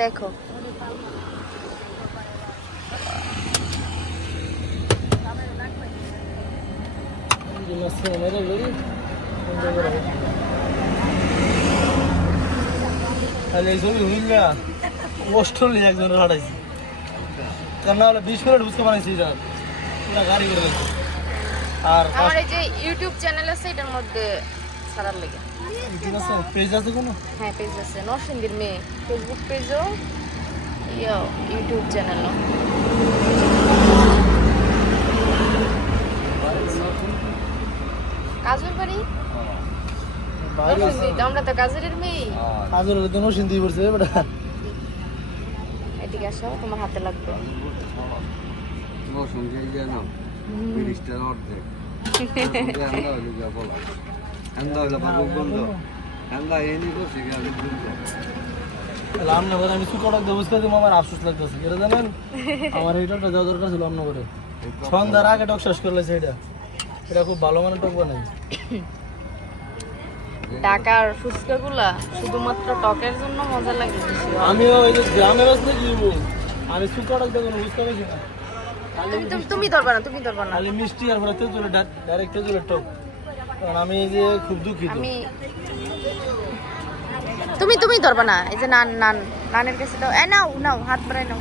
দেখো অস্ট্রেলিয়া একজনের হাঁটাইছি কেন হলে 20 মিনিট বুঝতে বানাইছি পুরা গাড়ি করে গেছে। আর আমার এই যে ইউটিউব চ্যানেল আছে এটার মধ্যে ছাড়ার লেগে পেজ আছে কোনো? হ্যাঁ পেজ আছে নরসিংদীর মেয়ে ফেসবুক পেজও ইউটিউব চ্যানেলও। কাজের বাড়ি নরসিংদীতে, আমরা তো কাজের মেয়ে। কাজের তো নরসিংদী পড়ছে বেটা। এদিকে আসো তোমার হাতে লাগবে। আমি সুকড়ক দিয়ে বুঝতে দিলাম, আমার আফসোস লাগতেছে এটা জানেন। আমার এইটা দেওয়া দরকার ছিল আমনগরে, সন্ধ্যার আগে টক শেষ করলে এটা এটা খুব ভালো মানের টক বানাই। ঢাকার ফুচকাগুলা শুধুমাত্র টকের জন্য মজা লাগে বেশি। আমিও ওই যে গ্রামের আসলে কি আমি সুকড়ক দিয়ে কোনো বুঝতে পারছি না। তুমি ধরবা না, তুমি ধরবা না। খালি মিষ্টি আর পরে তেঁতুলে ডাইরেক্ট তেঁতুলের টক। কারণ আমি এই যে খুব দুঃখিত। আমি তুমি ধরবা না। এই যে নানের কাছে দাও। নাও নাও হাত বাড়াই নাও।